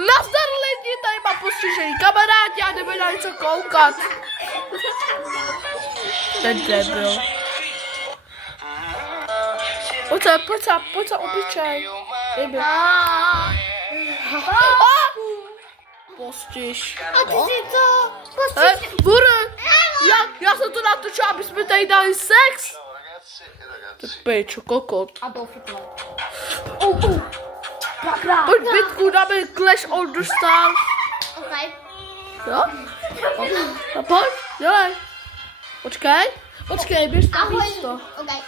Nazdar lidi, tady má postižený kamarádi a jdeme na něco koukat. Ten debil. Pojď se, obličej. Debil. Postiž. A ty si to postiž. Bude. Já jsem to natočil, aby jsme tady dali sex. Ty pejčo, kokot. A byl Hitler. Pojď bitku, dáme Clash of the Stars. Okay. Jo? No pojď, dělej. Počkej, běž na místo. Okay.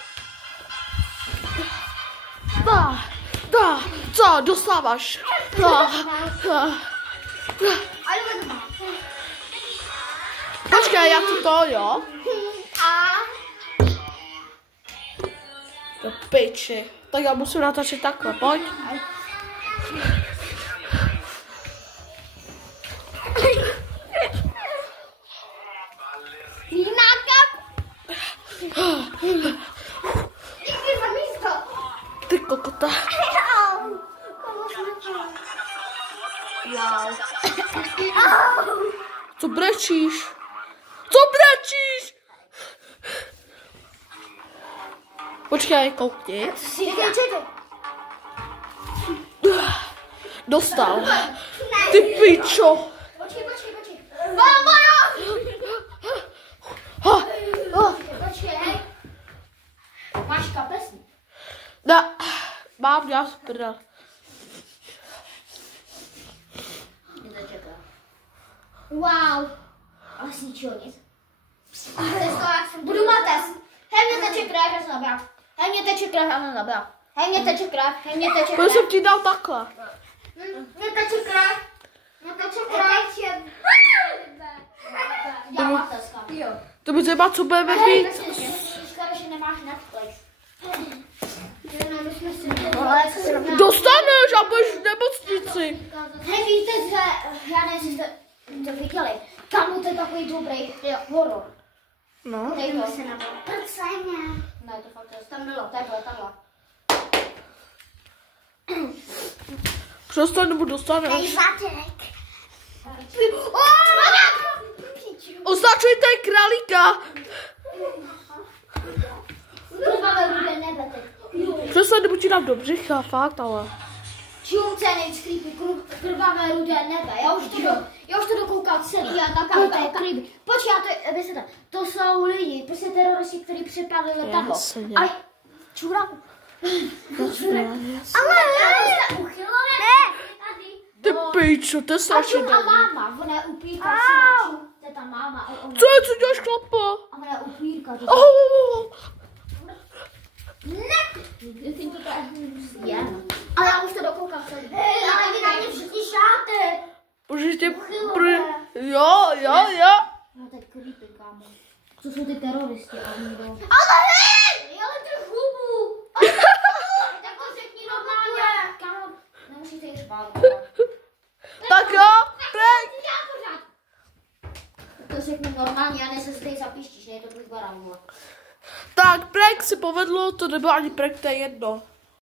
Co, dostáváš? Počkej, já ti to, jo? To piči. Tak já musím natočit takhle, pojď. Ty kokota. Wow. Co brečíš? Počkej, koukni. Dostal. Ty pičo. Počkej. Mama, počkej. Máš kapesník? Mám, já sprdel. Wow. Ale z ničeho nic. Budu mít test. Hej, mě teče krev, já jsem nabral. Hej, mě teče krev, já jsem nabral. Hej, mě teče krev. Proč jsem ti dal takhle? Mě teče krev. Já mám test. To by třeba co budeme mít. Škoda, že nemáš Netflix. Dostaneš a budeš v nemocnici. Hej, víte, že já nevím, jestli jste to viděli. Kamu to je takový dobrý horor. No. Dej to se na to. Ne, to fakt tam bylo, takhle. Přestaň nebo dostaneš. Vátek. Označujte králíka. Přestaň nebo ti dám do břicha, fakt, ale. Čumce nejc creepy, krvavé rudé nebe. Já už to dokoukal celý a taká to je creepy. Počkej, to jsou lidi, prostě teroristi, kteří přepadli letadlo. A čuráku. Ale ne, uchylové. Ty pičo, to je strašně dobrý. A máma, ona je upírka, to je ta máma. Co děláš, chlapa? A ona je upírka. Ne! Ale já už to dokoukám celý. Ale vy na mě všichni šáte. Můžete Jo. No to je creepy, kámo. To jsou ty teroristi. Ale hej! Ale ty chubu! Tak to řekni normálně. Kámo, nemusíte jít špát. Tak jo, prank. To řekni normálně, já nejsem se tady zapíštíš, ne to bych barám. Tak, prank se povedlo, to nebyl ani prank, to je jedno.